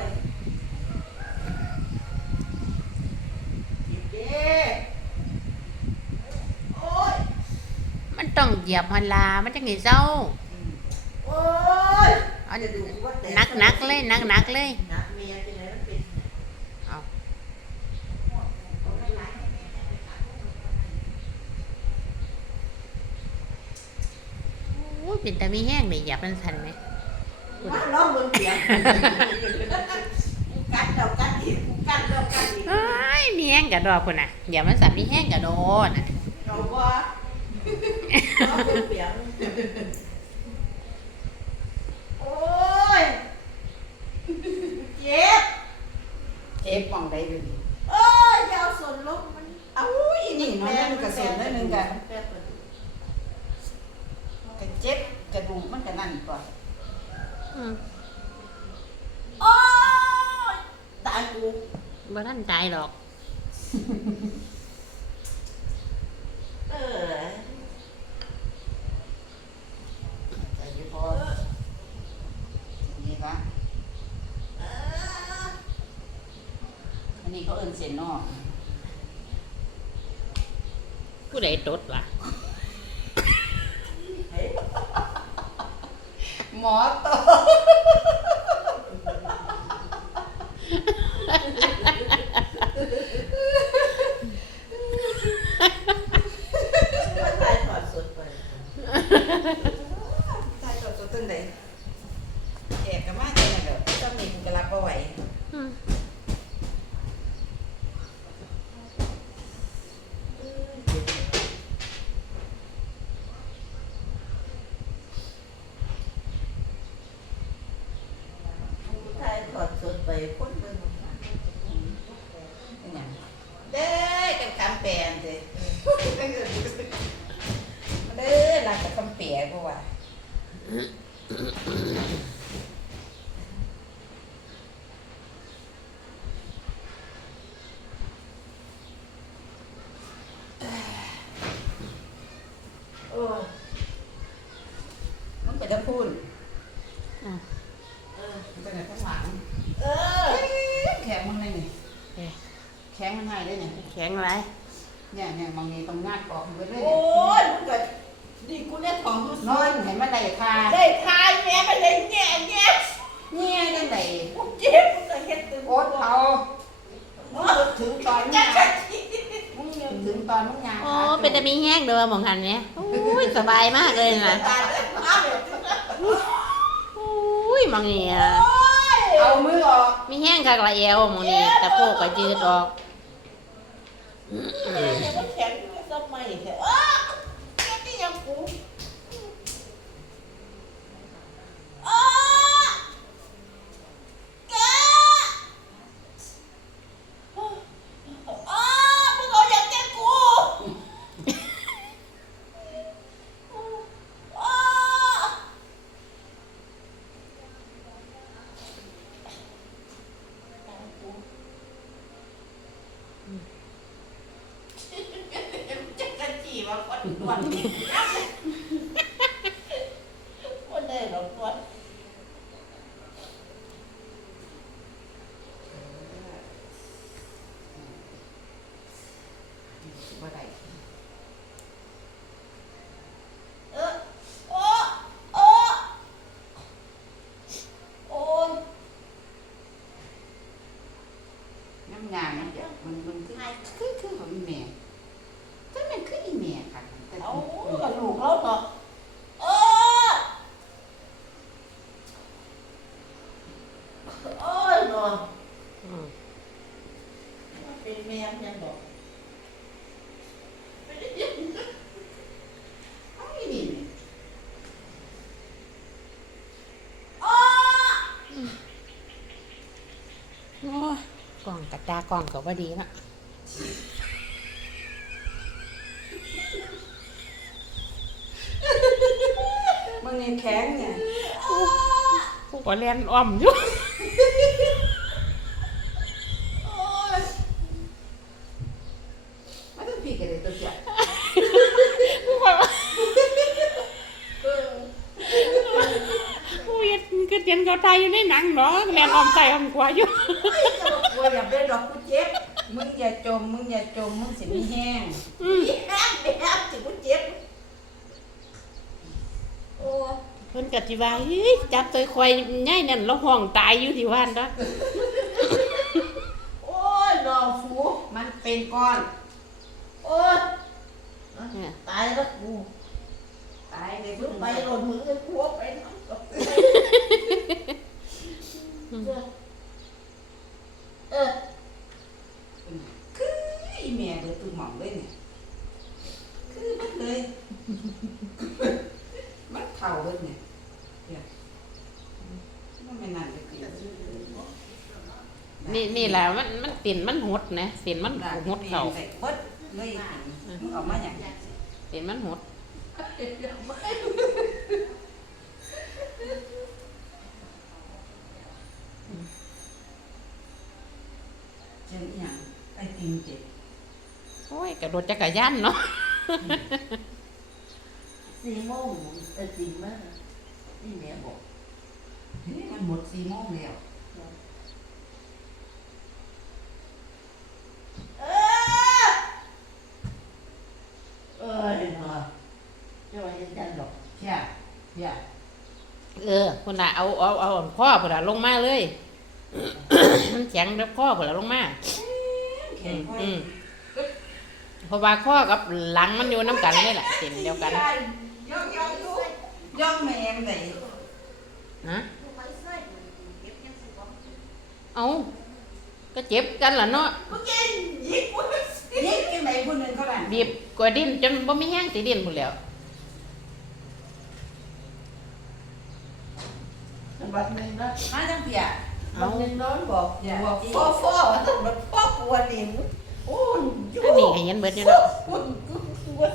ยเจ็บเด้โอ้ยมันต้องเหยียบหันลามันจะไงเจ้าโอ้ยเอาจะดูว่าแตนักนักๆเลยนักนักๆเลยนักเมียเป็นไงมันเป็นเอาโอ้ยเป็นแต่มีแห้งเลยเหยียบมันทันไหม มาล้อมบนเตียงกัดเรากัดอีกกัดเรากัดอีกเอ้ยมีแห้งกระดอกคนน่ะเหยียบมันสับมีแห้งกระโดดน่ะเราว่าล้อมบนเตียงโอ้ยเจ็บเจ็บมองได้เลยนี่เอ้ยอยาวส่วนลบมันเอาอีนี่เน้อยนั่นกระสุนนั่นนึงกันแปดประตูกระเจ็บกระดูกมันก็นั่นก่อนอืม โอ้ยตายกูบ่ท่านใจหรอก เออใจอยู่พอนี่ละเอออันนี้เขาเอิ้นเส้นนอกผู้ใดตดวะ เฮ้ย หมอตอ มันตายถอดสุดไป ตายตัวตัวต้นใดแอบกันมากเลยนะเด้อเจ้ามีกูก็รับบ่ไหว อืม ตายถอดสุดไปคนหนึ่ง เป็นหยังเด้อกันคำแปลนสิเด้อรักกับคำแปลบ่ว่า เออ มันไปทั้งพูน อะ เออ มันไปทั้งหลัง เออ แข็งมันเลยนี่ เอ๊ะ แข็งมันให้เลย เนี่ยแข็งไรเนี่ยเนี่ยบางทีต้องงัดออกไปเลยโอ้เนี่ยยมึงก็ดีกูเนี่ยของกูนอนเห็นมันได้คาได้ทายแม่ไปเลยแง่แง่เนี่ยจังไดกูเจ็บมึงก็เฮ็ดตึงโอ๊ตเอามึงนึกถึงตอนจัเนี้กยรจีมึงนึกถึงตอนมึงยางโอ้ขาเป็นแต่มีแห้งเด้อหมองหันเนี่ยโอ้ยสบายมากเลยนะตายแล้วอ้าวเดี๋ยวโอ้ยหมองนี่อะโอ้ยเอามือออกมีแห้งกากละเอวหมองนี่ตะโพกก็ยืดออก เออเนี่ยมันแข็งอยู่ทำไมแค่อ้าแค่ที่ยังกูอ้าแกอ้ามึงเอาอย่างแกกูอ้า จักรจีมาคนวันนี้วันไหนหรอกวัน บ่ได้ เออโอ้โอ้โอ้ย น้ำยางมันจะมันมันคือคือคือของแม่แต่มันคืออีแม่ค่ะแต่ เอากระดูกเราเนาะเออโอ้ยเนาะ อืม เป็นแม่ยังบอก เอาอีนี่นี่ อ้า โอ้ยก ล่องกระตากล่องก็ว่าดีละมึงนี่แข็งเนี่ยกูก็เรียนอ้อมอยู่โอ้ยมันต้องพี่กันเลยตัวเสียกูก็เออกูเรียนก็เรียนเขาตายอยู่ในหนังเนาะแลนออมใส่ออมขวาอยู่ กลัวอย่าได้ดอกกูเจ็บ มึงอย่าจม มึงอย่าจม มึงสิมีแห้งอืมแอบแอบสิกูเจ็บ โอ้เพิ่นก็สิว่าเฮ้ยจับตัวควายใหญ่นั่นแล้วห้องตายอยู่ที่บ้านเด้อโอ้ยนอฟูมันเป็นก้อน โอ้ยเนี่ยตายแล้วกู ตายเลยมึงไปหล่นมือเลยกูเอาไปน้ำตก เออคืออีแม่เดือดตุ่มหม่อมเลยเนี่ยคือมันเลย มันเข่าเลยเนี่ยเนี่ยมันไม่นานจะกินนี่นี่แหละมันมันเสินมันหดนะเสินมันหดเข่าใส่เบิดเลยมึงออกมาอย่างเสินมันหด เจออีหยังไอติมเจ็บ โอ้ยกระโดดจักรยานเนาะสี่โมงเออจริงมากนี่แม่บอกเฮ้ยมันหมดสี่โมงแล้วเออเออเดี๋ยวมาจะว่าจะดอกเชี่ยเชี่เออคนละเอาเอาเอาข้อพุ่นละลงมาเลยมันแข็งแล้วข้อพุ่นละลงมาแข็งค่อย เพราะว่าข้อกับหลังมันอยู่น้ำกันนี่แหละเส้นเดียวกันย่องย่องดูย่องแมงเลยฮะเอาก็เจ็บกันล่ะเนาะมึงยังยิงกูสินี่ยังไงคนหนึ่งเขาบ้านบีบกว่าดิ้นจนบ่มีแห้งสิดิ้นพุ่นแล้วบัดหนึงนะมาจังเปียบัดหนึงน้องบอกอย่าบอกฟ้อฟ้อมันฟ้อกลัวนี่โอ้ย เห็นเบิดอยู่เนาะคุณกูกูว่า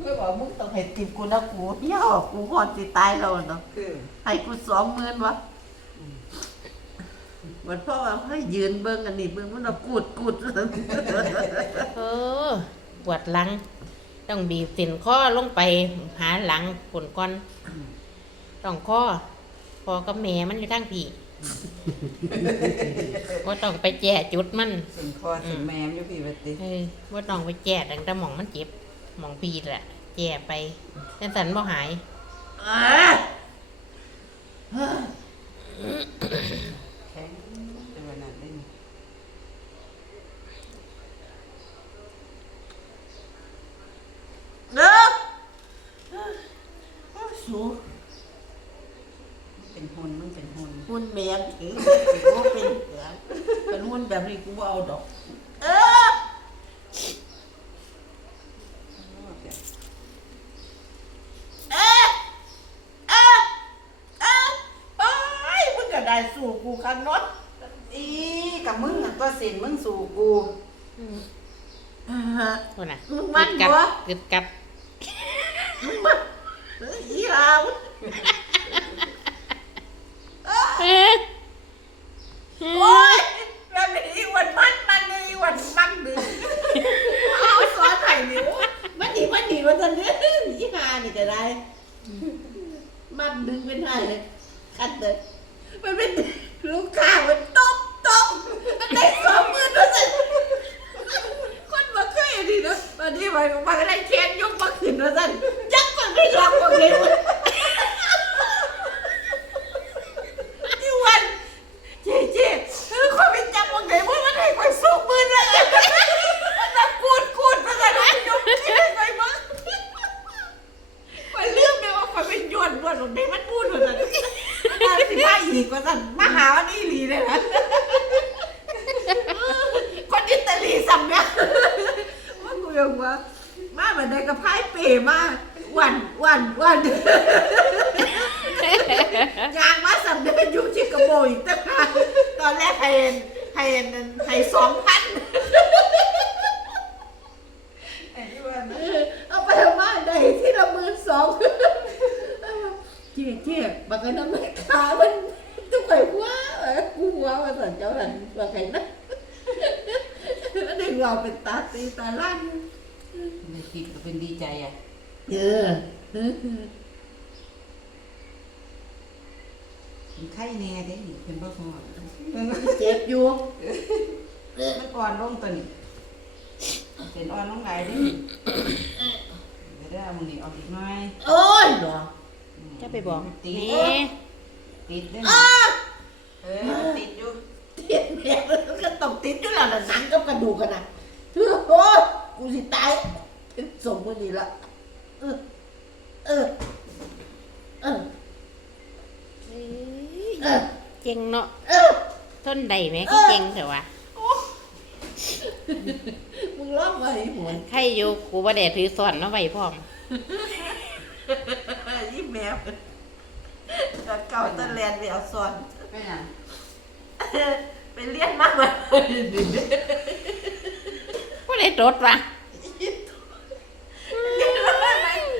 ไม่บอกมึงต้องให้ติบกูนะกูเหี้ยกูพอสิตายแล้วเนาะให้กูสองหมื่นวะมันพราะว่าให้ยืนเบิ่งอันนี้เบิ่งมันเอากูดกูดเออปวดหลัง ต้องบีบเส้นข้อลงไปหาหลังผลก่อนต้องข้อพอกับแม่มันอยู่ทางพี่ ว่าต้องไปแจ้จุดมันสินคอสินแมมอยู่พี่บัดติเออว่าต้องไปแจ้ตั้งแต่หมองมันเจ็บหมองปีแหละแจ้ไปแต่สันบ่หาย แข็งแต่วันนั้นได้นี่ เนาะสู เป็นหุ่นมึงเป็นหุ่น หุ่นแมงถือกูเป็นเสือเป็นหุ่นแบบนี้ กูบ่เอาดอก เออเอ๊ะเอ๊ะเอ๊ะเอ้ยมึงก็ได้สู้กูข้างนอกอีกับมึงอะตัวเสินมึงสู่กูคนน่ะมึงมันบ่ กึดกัดมึงมันเฮ้ยอีหลาวเอ๊ะ โอ้ยแบบนี้วันมันมันนี่วันมันดึงเอาสอนไห้นี่โอ้ยมันหนีมันหนีมันจะเนื้ออีหานี่ก็ได้ มันดึงเป็นไห้เลยคัดเลยมันเป็นลูกค้ามันตบตบมันได้สองหมื่นแล้วสิคนมาเคยอันนี้เนาะวันนี้มันมันก็ได้เคนยกมาขึ้นแล้วสิจักมันไม่หลับกว่านี้เลยที่วันเจ๊เจ๊เออคนไปจับมันไงเพราะมันให้คอยสู้มือเลยมันแบบกูดกูดมันก็ได้ยกเคนไปมั้ง มันเรื่องเลยว่ามันเป็นยวนยวนของเด็กมันพูดเหมือนกันมันน่าสิมาอีกว่าสันมาหาวันนี้ลีเลยนะคนอิตาลีสัมเนี่ย ว่ากูยังว่า มาแบบใดกับพายเปมาวันวันวันยางมาสัมเดินอยู่ชิคาโกอีกตั้งหากตอนแรกให้เห็นให้เห็นให้สองพันเอาไปเอามาได้ที่ละหมื่นสองเจ๊เจ๊บักไอ้น้ำไม่ขามันทุกคนว่าเออกูว่าว่าสันเจ้าหันบักไอ้นะมันได้ว่าเป็นตาตีตาลั่น ในคิดก็เป็นดีใจอะเออมันไข้แน่ได้นี่เป็นบ่พอเจ็บอยู่มันอ่อนลงตัวนี้เป็นอ่อนลงไหลายเด้เดี๋ยวได้เอามึงนี่ออกอีกหน่อยโอ้ยหรอจะไปบอกติดติดเด้ออ้าเออติดอยู่ติดแม่ก็ต้องติดอยู่แล้วน่ะหนังกับกระดูกกันนะโอ้ย กูสิตายส่งคนนี้ละเออเออเออเอ้ยเออเก่งเนาะเออทนได้ไหมก็เก่งเถอะวะมึงร้องมาให้หมดใครอยู่กูบ่ได้ถือสอนมาไว้พร้อมยี่แมวเก่าตะแลนไปเอาซอนไปหยังไปเลี้ยนมากเลยบ่ ได้ตดวะ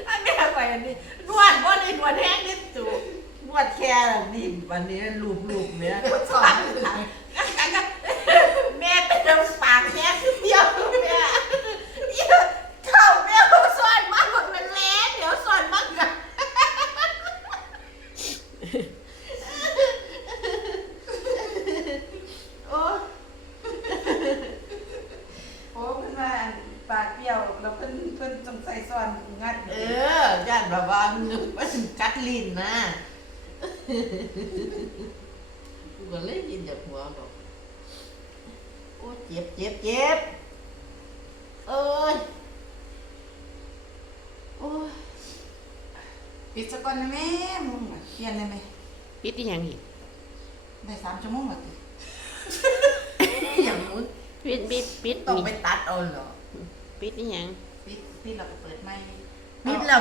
อันนี้ไปอันนี้นวดว่านี่นวดแห้งนี่จูนวดแค่นี่วันนี้ลูบลูบๆเนี่ยสอนแม่เป็นน้ำปากแค่เดียวแม่เข้าแม่สอนมากกว่ามันแล้เดี๋ยวสอนมากกัน โอ้ โอ้เพิ่นว่าอันปากเปรี้ยวแล้วเพิ่นเพิ่นจงใส่ซ้อนงัด เออย่านแบบว่ามันมันกัด ลิ้นนะกูก็เลยยินจากหัวบอกโอ้เจ็บเจ็บเจ็บเอ้ยโอ้ยปิดซะก่อนนะแม่มึงอะเปลี่ยนได้ไหมปิดอีหยังอีกได้สามชั่วโมงแล้วติอย่างนู้นปิดปิดปิดต้องนี่ไปตัดเอาเหรอปิดอีหยัง ปิดปิดแล้วก็เปิดใหม่ปิดแล้ว